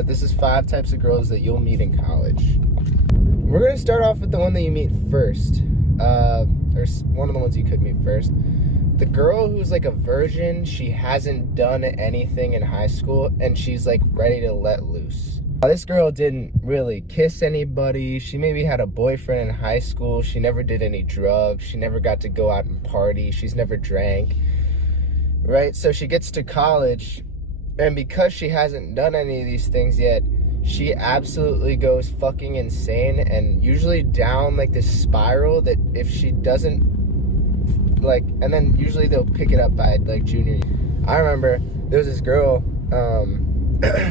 but this is 5 types of girls that you'll meet in college. We're going to start off with the one that you meet first. Or one of the ones you could meet first. The girl who's like a virgin, she hasn't done anything in high school, and she's like ready to let loose. This girl didn't really kiss anybody. She maybe had a boyfriend in high school. She never did any drugs. She never got to go out and party. She's never drank, right? So she gets to college, and because she hasn't done any of these things yet, she absolutely goes fucking insane, and usually down like this spiral that if she doesn't like, and then usually they'll pick it up by like junior year. I remember there was this girl,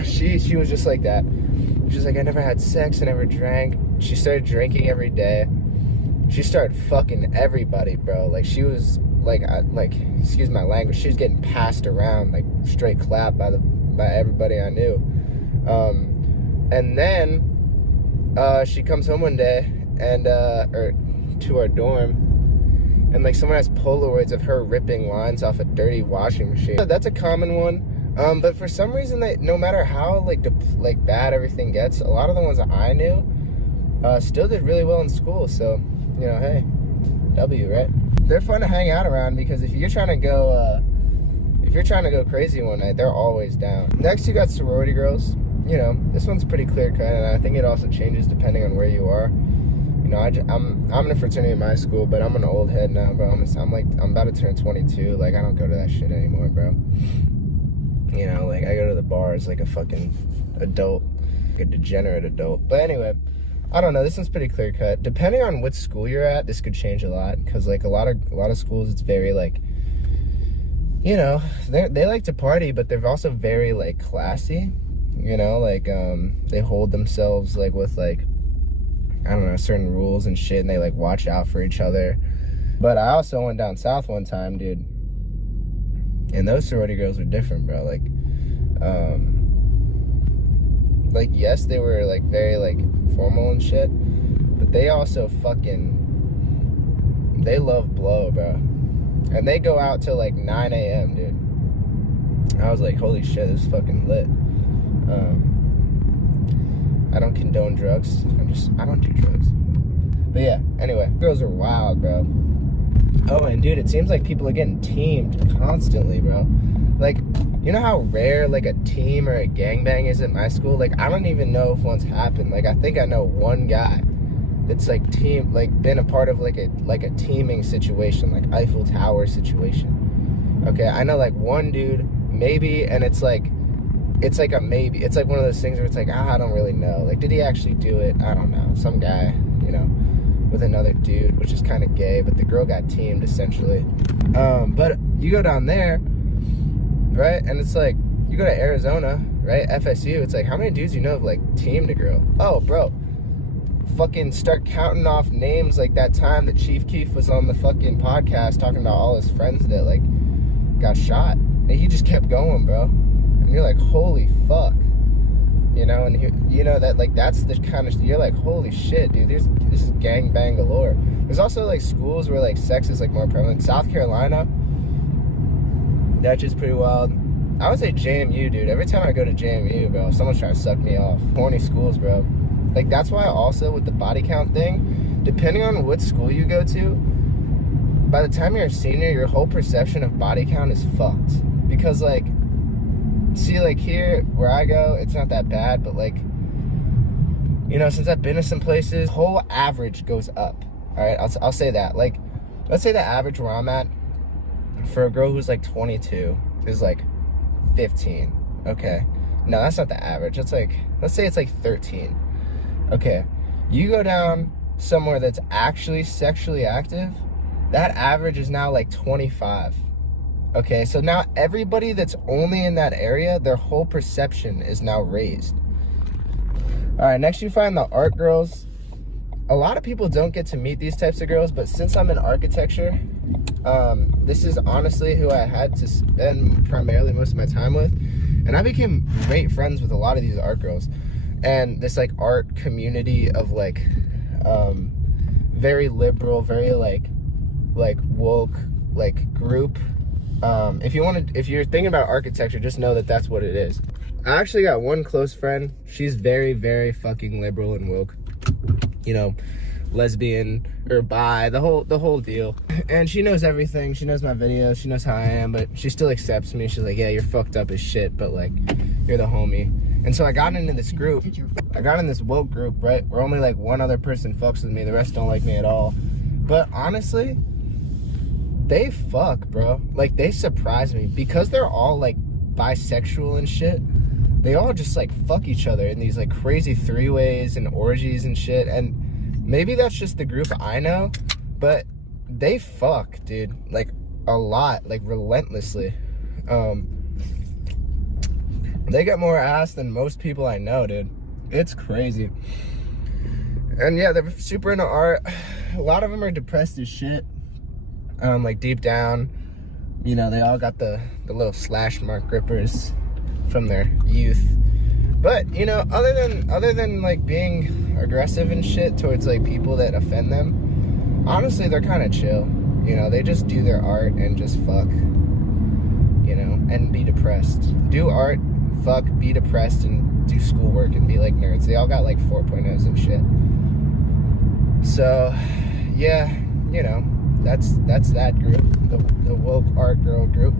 she was just like that. She was like, I never had sex, I never drank. She started drinking every day. She started fucking everybody, bro. Like, she was like excuse my language, she was getting passed around like straight clap by everybody I knew. And then she comes home one day and or to our dorm, and like someone has Polaroids of her ripping lines off a dirty washing machine. That's a common one. But for some reason, no matter how like bad everything gets, a lot of the ones that I knew still did really well in school. So, you know, hey, W, right? They're fun to hang out around because if you're trying to go crazy one night, they're always down. Next, you got sorority girls. You know, this one's pretty clear cut, and I think it also changes depending on where you are. You know, I'm in a fraternity in my school, but I'm an old head now, bro. I'm about to turn 22. Like, I don't go to that shit anymore, bro. You know, like, I go to the bars like a fucking adult, like a degenerate adult. But anyway, I don't know. This one's pretty clear cut. Depending on what school you're at, this could change a lot, because like a lot of schools, it's very like, you know, they like to party, but they're also very like classy. You know, like they hold themselves like with like, I don't know, certain rules and shit, and they like watch out for each other. But I also went down south one time, dude, and those sorority girls were different, bro. Like yes, they were like very like formal and shit, but they also they love blow, bro. And they go out till like 9 a.m., dude. I was like, holy shit, this is fucking lit. I don't condone drugs. I don't do drugs. But yeah, anyway, girls are wild, bro. Oh, and dude, it seems like people are getting teamed constantly, bro. Like, you know how rare like a team or a gangbang is at my school? Like, I don't even know if one's happened. Like, I think I know one guy that's like been a part of like a teaming situation, like Eiffel Tower situation. Okay, I know like one dude, maybe, and it's like a maybe. It's like one of those things where it's like, I don't really know. Like, did he actually do it? I don't know. Some guy, you know, with another dude, which is kind of gay, but the girl got teamed, essentially. But you go down there, right, and it's like, you go to Arizona, right, FSU, it's like, how many dudes you know have, like, teamed a girl? Oh, bro, fucking start counting off names like that time that Chief Keef was on the fucking podcast talking about all his friends that, like, got shot. And he just kept going, bro. And you're like, holy fuck, you know, and you know that, like, that's the kind of, you're like, holy shit, dude, this is gangbang galore. There's also, like, schools where, like, sex is, like, more prevalent. South Carolina, that's just pretty wild. I would say JMU, dude. Every time I go to JMU, bro, someone's trying to suck me off. Horny schools, bro. Like, that's why also with the body count thing, depending on what school you go to, by the time you're a senior, your whole perception of body count is fucked. Because, like, see, like, here where I go, it's not that bad, but, like, you know, since I've been to some places, whole average goes up. All right, I'll say that. Like, let's say the average where I'm at for a girl who's like 22 is like 15. Okay, no, that's not the average. It's like, let's say it's like 13. Okay, you go down somewhere that's actually sexually active, that average is now like 25. Okay, so now everybody that's only in that area, their whole perception is now raised. All right, next you find the art girls. A lot of people don't get to meet these types of girls, but since I'm in architecture, this is honestly who I had to spend primarily most of my time with. And I became great friends with a lot of these art girls. And this like art community of like, very liberal, very like woke, like group If you're thinking about architecture, just know that that's what it is. I actually got one close friend. She's very, very fucking liberal and woke. You know, lesbian or bi, the whole deal. And she knows everything. She knows my videos. She knows how I am, but she still accepts me. She's like, yeah, you're fucked up as shit, but like, you're the homie. And so I got into this group. I got in this woke group, right? Where only like one other person fucks with me. The rest don't like me at all. But honestly, they fuck, bro. Like, they surprise me because they're all like bisexual and shit. They all just like fuck each other in these like crazy three-ways and orgies and shit. And maybe that's just the group I know, but they fuck, dude, like a lot, like relentlessly. They get more ass than most people I know, dude. It's crazy. And yeah, they're super into art. A lot of them are depressed as shit. Like deep down, you know, they all got the little slash mark grippers from their youth. But, you know, other than like being aggressive and shit towards like people that offend them, honestly, they're kind of chill. You know, they just do their art and just fuck, you know, and be depressed. Do art, fuck, be depressed, and do schoolwork and be like nerds. They all got like 4.0s and shit. So, yeah, you know, that's that group, the woke art girl group.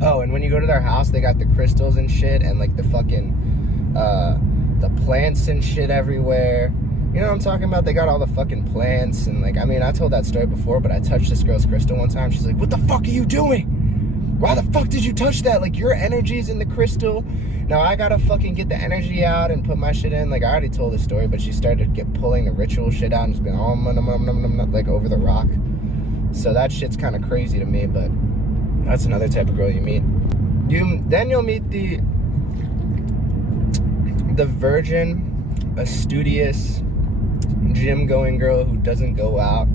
Oh, and when you go to their house, they got the crystals and shit, and like the fucking the plants and shit everywhere. You know what I'm talking about? They got all the fucking plants, and like, I mean, I told that story before, but I touched this girl's crystal one time. She's like, what the fuck are you doing? Why the fuck did you touch that? Like, your energy's in the crystal. Now I gotta fucking get the energy out and put my shit in. Like, I already told this story, but she started pulling the ritual shit out and just being like over the rock. So that shit's kind of crazy to me, but that's another type of girl you meet. Then you'll meet the virgin, a studious, gym-going girl who doesn't go out,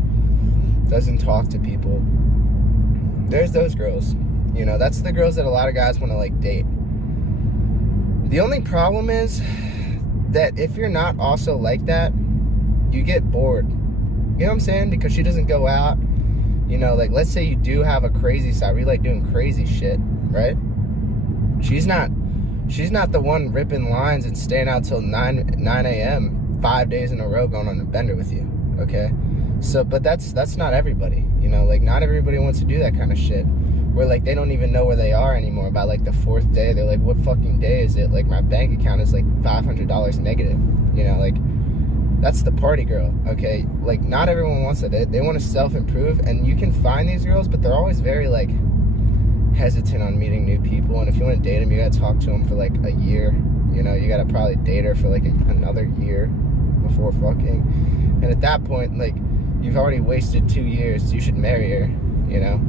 doesn't talk to people. There's those girls. You know, that's the girls that a lot of guys want to like date. The only problem is that if you're not also like that, you get bored. You know what I'm saying? Because she doesn't go out. You know, like, let's say you do have a crazy side where you like doing crazy shit, right? She's not the one ripping lines and staying out till 9 a.m. 5 days in a row going on a bender with you, okay? So, but that's not everybody, you know? Like, not everybody wants to do that kind of shit. Where, like, they don't even know where they are anymore. By, like, the 4th day, they're like, what fucking day is it? Like, my bank account is, like, $500 negative, you know? Like, that's the party girl, okay? Like, not everyone wants that. They want to self-improve, and you can find these girls, but they're always very, like, hesitant on meeting new people. And if you want to date them, you got to talk to them for, like, a year. You know, you got to probably date her for, like, another year before fucking. And at that point, like, you've already wasted 2 years. So you should marry her, you know?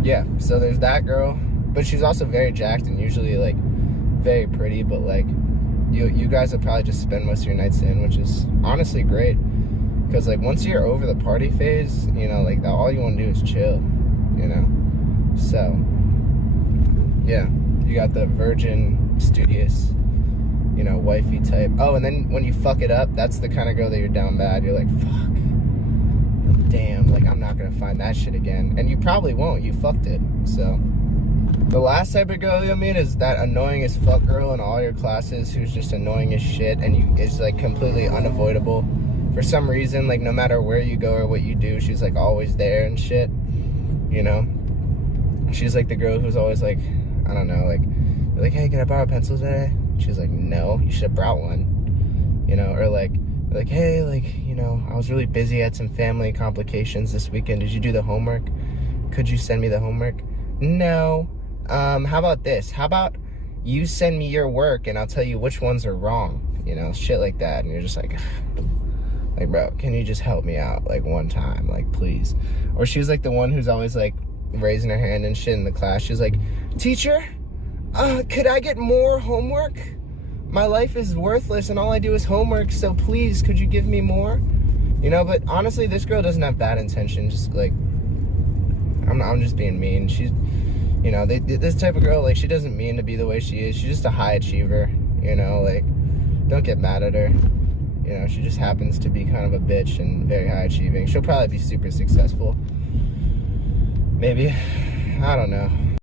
Yeah, so there's that girl. But she's also very jacked and usually, like, very pretty, but, like, you guys will probably just spend most of your nights in, which is honestly great. Because, like, once you're over the party phase, you know, like, all you want to do is chill, you know? So, yeah, you got the virgin, studious, you know, wifey type. Oh, and then when you fuck it up, that's the kind of girl that you're down bad. You're like, fuck, damn, like, I'm not going to find that shit again. And you probably won't. You fucked it, so. The last type of girl you'll meet is that annoying as fuck girl in all your classes who's just annoying as shit and is like completely unavoidable. For some reason, like no matter where you go or what you do, she's like always there and shit, you know? She's like the girl who's always like, I don't know, like, you're like, hey, can I borrow a pencil today? She's like, no, you should have brought one, you know? Or like, hey, like, you know, I was really busy, I had some family complications this weekend. Did you do the homework? Could you send me the homework? No. How about this? How about you send me your work and I'll tell you which ones are wrong, you know, shit like that. And you're just like, bro, can you just help me out like one time, like, please? Or she's like the one who's always like raising her hand and shit in the class. She's like, teacher, could I get more homework? My life is worthless and all I do is homework, so please, could you give me more? You know, but honestly, this girl doesn't have bad intentions. Just like, I'm just being mean. She's, you know, this type of girl, like, she doesn't mean to be the way she is. She's just a high achiever, you know, like, don't get mad at her. You know, she just happens to be kind of a bitch and very high achieving. She'll probably be super successful. maybe, I don't know.